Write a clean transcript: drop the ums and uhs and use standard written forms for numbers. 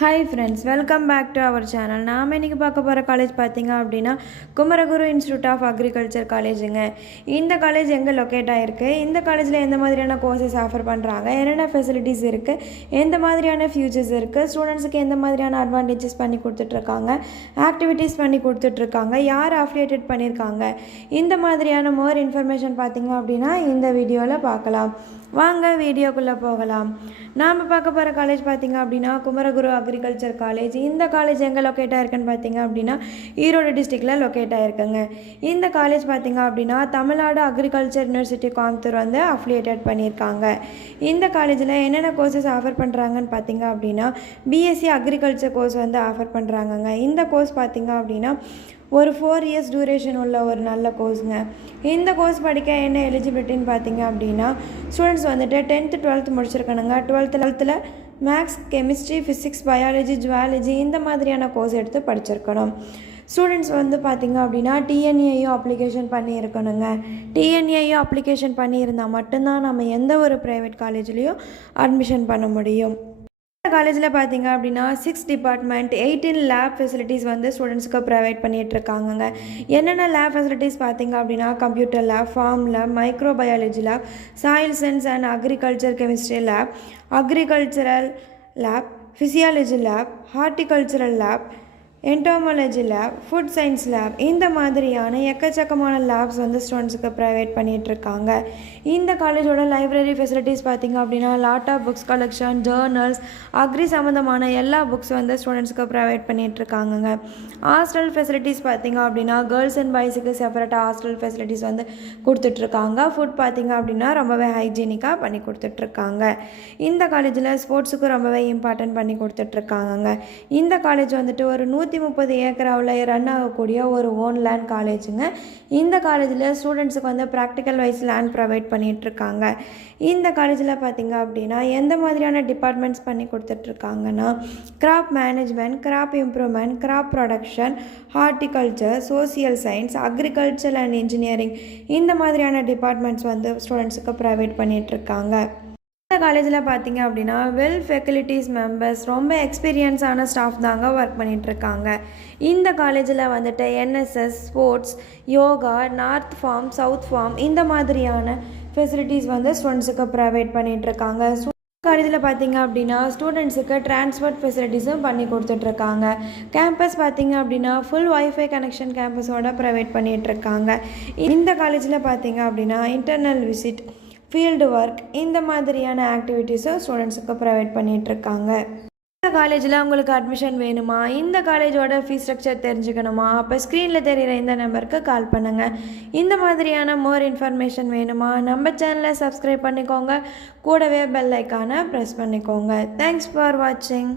Hi friends, welcome back to our channel. நாம் இன்றைக்கி பார்க்க போகிற காலேஜ் பார்த்திங்க அப்படின்னா குமரகுரு இன்ஸ்டியூட் ஆஃப் அக்ரிகல்ச்சர் காலேஜுங்க. இந்த காலேஜ் எங்கே லொக்கேட் ஆகிருக்கு, இந்த காலேஜில் எந்த மாதிரியான கோர்சஸ் ஆஃபர் பண்ணுறாங்க, என்னென்ன ஃபெசிலிட்டிஸ் இருக்குது, எந்த மாதிரியான ஃபியூச்சர்ஸ் இருக்குது, ஸ்டூடெண்ட்ஸுக்கு எந்த மாதிரியான அட்வான்டேஜஸ் பண்ணி கொடுத்துட்ருக்காங்க, ஆக்டிவிட்டீஸ் பண்ணி கொடுத்துட்ருக்காங்க, யார் அஃபிலியேட்டட் பண்ணியிருக்காங்க, இந்த மாதிரியான மோர் இன்ஃபர்மேஷன் பார்த்திங்க அப்படின்னா இந்த வீடியோவில் பார்க்கலாம். வாங்க வீடியோக்குள்ளே போகலாம். நாம் பார்க்க போகிற காலேஜ் பார்த்திங்க அப்படின்னா குமரகுரு அக்ரிகல்ச்சர் காலேஜ். இந்த காலேஜ் எங்கே லொக்கேட் ஆகிருக்குன்னு பார்த்திங்க அப்படின்னா ஈரோடு டிஸ்ட்ரிக்டில் லொக்கேட் ஆகிருக்குங்க. இந்த காலேஜ் பார்த்திங்க அப்படின்னா தமிழ்நாடு அக்ரிகல்ச்சர் யூனிவர்சிட்டி கோயம்புத்தூர் வந்து அஃபிலியேட்டட் பண்ணியிருக்காங்க. இந்த காலேஜில் என்னென்ன கோர்சஸ் ஆஃபர் பண்ணுறாங்கன்னு பார்த்திங்க அப்படின்னா பிஎஸ்சி அக்ரிகல்ச்சர் கோர்ஸ் வந்து ஆஃபர் பண்ணுறாங்கங்க. இந்த கோர்ஸ் பார்த்திங்க அப்படின்னா ஒரு 4 இயர்ஸ் டியூரேஷன் உள்ள ஒரு நல்ல கோர்ஸுங்க. இந்த கோர்ஸ் படிக்க என்ன எலிஜிபிலிட்டின்னு பார்த்தீங்க அப்படின்னா ஸ்டூடெண்ட்ஸ் வந்துட்டு 10th 12th முடிச்சிருக்கணுங்க. 12th maths, chemistry, physics, biology, zoology இந்த மாதிரியான கோர்ஸ் எடுத்து படிச்சிருக்கணும். ஸ்டூடெண்ட்ஸ் வந்து பார்த்திங்க அப்படின்னா டிஎன்ஏயும் அப்ளிகேஷன் பண்ணியிருக்கணுங்க. டிஎன்ஏயும் அப்ளிகேஷன் பண்ணியிருந்தால் மட்டும்தான் நம்ம எந்த ஒரு ப்ரைவேட் காலேஜ்லேயும் அட்மிஷன் பண்ண முடியும். இந்த காலேஜில் பார்த்திங்க அப்படின்னா 6 டிபார்ட்மெண்ட் 18 லேப் ஃபெசிலிட்டிஸ் வந்து ஸ்டூடெண்ட்ஸ்க்கு ப்ரொவைட் பண்ணிகிட்ருக்காங்கங்க. என்னென்ன லேப் ஃபெசிலிட்டிஸ் பார்த்திங்க அப்படின்னா computer lab, farm lab, microbiology lab, soil science and agriculture chemistry lab, agricultural lab, physiology lab, horticultural lab, entomology lab, food science lab இந்த மாதிரியான எக்கச்சக்கமான லேப்ஸ் வந்து ஸ்டூடெண்ட்ஸுக்கு ப்ரொவைட் பண்ணிகிட்ருக்காங்க. இந்த காலேஜோட லைப்ரரி ஃபெசிலிட்டிஸ் பார்த்திங்க அப்படின்னா laptop, books collection, journals, agri சம்மந்தமான எல்லா புக்ஸ் வந்து ஸ்டூடெண்ட்ஸுக்கு ப்ரொவைட் பண்ணிகிட்ருக்காங்கங்க. ஹாஸ்டல் ஃபெசிலிட்டிஸ் பார்த்திங்க அப்படின்னா கேர்ள்ஸ் அண்ட் பாய்ஸுக்கு செப்பரேட்டாக ஹாஸ்டல் ஃபெசிலிட்டிஸ் வந்து கொடுத்துட்ருக்காங்க. ஃபுட் பார்த்திங்க அப்படின்னா ரொம்பவே ஹைஜீனிக்காக பண்ணி கொடுத்துட்ருக்காங்க. இந்த காலேஜில் ஸ்போர்ட்ஸுக்கு ரொம்பவே இம்பார்ட்டன்ட் பண்ணி கொடுத்துட்ருக்காங்கங்க. இந்த காலேஜ் வந்துட்டு ஒரு 130 ஏக்கராவில் ரன் ஆகக்கூடிய ஒரு ஓன் லேண்ட் காலேஜுங்க. இந்த காலேஜில் ஸ்டூடெண்ட்ஸுக்கு வந்து ப்ராக்டிக்கல் வைஸ் லேண்ட் ப்ரொவைட் பண்ணிகிட்ருக்காங்க. இந்த காலேஜில் பார்த்திங்க அப்படின்னா எந்த மாதிரியான டிபார்ட்மெண்ட்ஸ் பண்ணி கொடுத்துட்ருக்காங்கன்னா crop management, crop improvement, crop production, horticulture, social science, agriculture and engineering இந்த மாதிரியான டிபார்ட்மெண்ட்ஸ் வந்து ஸ்டூடெண்ட்ஸுக்கு ப்ரொவைட் பண்ணிகிட்ருக்காங்க. இந்த காலேஜில் பார்த்திங்க அப்படின்னா வெல் ஃபெசிலிட்டிஸ் மெம்பர்ஸ், ரொம்ப எக்ஸ்பீரியன்ஸான ஸ்டாஃப் தாங்க ஒர்க் பண்ணிகிட்ருக்காங்க. இந்த காலேஜில் வந்துட்டு NSS, sports, yoga, north farm, south farm இந்த மாதிரியான ஃபெசிலிட்டிஸ் வந்து ஸ்டூடெண்ட்ஸுக்கு ப்ரொவைட் பண்ணிகிட்ருக்காங்க. காலேஜில் பார்த்திங்க அப்படின்னா ஸ்டூடெண்ட்ஸுக்கு டிரான்ஸ்போர்ட் ஃபெசிலிட்டிஸும் பண்ணி கொடுத்துட்ருக்காங்க. கேம்பஸ் பார்த்திங்க அப்படின்னா ஃபுல் வைஃபை கனெக்ஷன் கேம்பஸோட ப்ரொவைட் பண்ணிகிட்ருக்காங்க. இந்த காலேஜில் பார்த்திங்க அப்படின்னா இன்டர்னல் விசிட், ஃபீல்டு ஒர்க் இந்த மாதிரியான ஆக்டிவிட்டீஸும் ஸ்டூடெண்ட்ஸுக்கு ப்ரொவைட் பண்ணிகிட்ருக்காங்க. இந்த காலேஜில் உங்களுக்கு அட்மிஷன் வேணுமா, இந்த காலேஜோட ஃபீஸ் ஸ்ட்ரக்சர் தெரிஞ்சுக்கணுமா, அப்போ ஸ்க்ரீனில் தெரிகிற இந்த நம்பருக்கு கால் பண்ணுங்கள். இந்த மாதிரியான மோர் இன்ஃபர்மேஷன் வேணுமா நம்ம சேனலை சப்ஸ்கிரைப் பண்ணிக்கோங்க, கூடவே பெல் ஐக்கானை ப்ரெஸ் பண்ணிக்கோங்க. தேங்க்ஸ் ஃபார் வாட்சிங்.